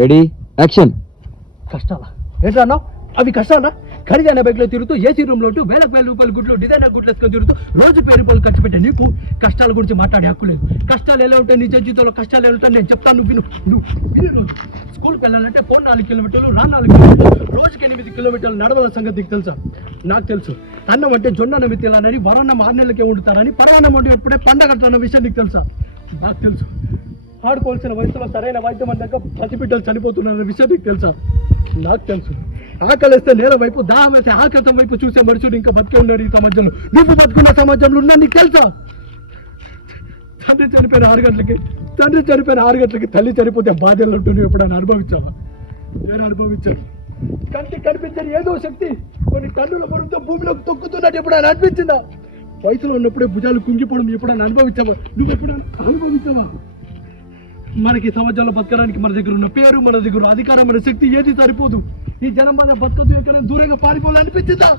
Ready action. కష్టాలా ఏంట్రా అన్నావు? అవి కష్టాలా? ఖరీదైన బైక్లో తిరుగుతూ ఏసీ రూమ్లో ఉంటూ వేల రూపాయల గుడ్లు డిజైనర్ గుడ్లు వేసుకొని తిరుగుతూ రోజు రూపాయలు ఖర్చు పెట్టే నీకు కష్టాల గురించి మాట్లాడే హక్కు లేదు. కష్టాలు ఎలా ఉంటాయి నిజ జీవితంలో, కష్టాలు ఎలా ఉంటాయి నేను చెప్తాను, విను. రోజు స్కూల్కి వెళ్ళాలంటే 4 కిలోమీటర్లు 4 కిలోమీటర్లు, రోజుకి 8 కిలోమీటర్లు నడవల సంగతి నీకు తెలుసా? నాకు తెలుసు. అన్నం అంటే జొన్న నమ్మి తినాలని, వరన్నం 6 నెలలకే వండుతారని, పరమాన్నం వండినప్పుడే పండగ అన్న విషయం నీకు తెలుసా? నాకు తెలుసు. ఆడుకోవాల్సిన వయసులో సరైన వైద్యం అన్నాక పసిబిడ్డలు చనిపోతున్న విషయం నీకు తెలుసా? నాకు తెలుసు. ఆకలిస్తే నేల వైపు, దాహం వేస్తే ఆకతం వైపు చూసే మనుషులు ఇంకా బతికే ఉన్నారు ఈ సమాజంలో. నువ్వు బతుకున్న సమాజంలో ఉన్నా నీకు తెలుసా? తండ్రి చనిపోయిన 6 గంటలకి తల్లి చనిపోతే బాధలు ఉంటూ నువ్వు ఎప్పుడైనా అనుభవించావా? నేను అనుభవించాను. కంటికి కనిపించని ఏదో శక్తి కొన్ని కన్నుల పొరుతో భూమిలోకి తొక్కుతున్నట్టు ఎప్పుడైనా అనిపించిందా? వయసులో ఉన్నప్పుడే భుజాలు కుంగిపోవడం ఎప్పుడైనా అనుభవించావా? నువ్వు ఎప్పుడైనా అనుభవించావా? మనకి సమాజంలో బతకడానికి మన దగ్గర ఉన్న పేరు, మన దగ్గర అధికారం, మన శక్తి ఏది సరిపోదు. ఈ జనం మీద బతకదు, ఎక్కడైనా దూరంగా పారిపోవాలనిపించిందా?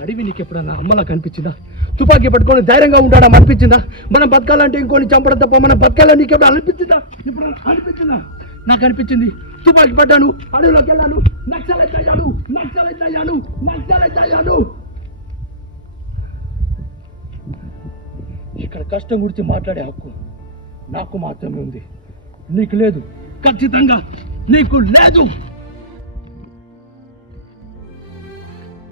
అడవి నీకు ఎప్పుడన్నా అమ్మలా కనిపించిందా? తుపాకీ పట్టుకొని ధైర్యంగా ఉంటాడా అనిపించిందా? మనం బతకాలంటే ఇంకొని చంపడం తప్ప మనం బతకాలని నీకు ఎప్పుడు అనిపించిందా? ఎప్పుడన్నా అనిపించిందా? నాకు అనిపించింది. తుపాకీ పడ్డాను, అడవిలోకి వెళ్ళాను, నక్సలైట్ అయ్యాను. ఇక్కడ కష్టం గురించి మాట్లాడే హక్కు నాకు మాత్రమే ఉంది, నీకు లేదు. ఖచ్చితంగా నీకు లేదు.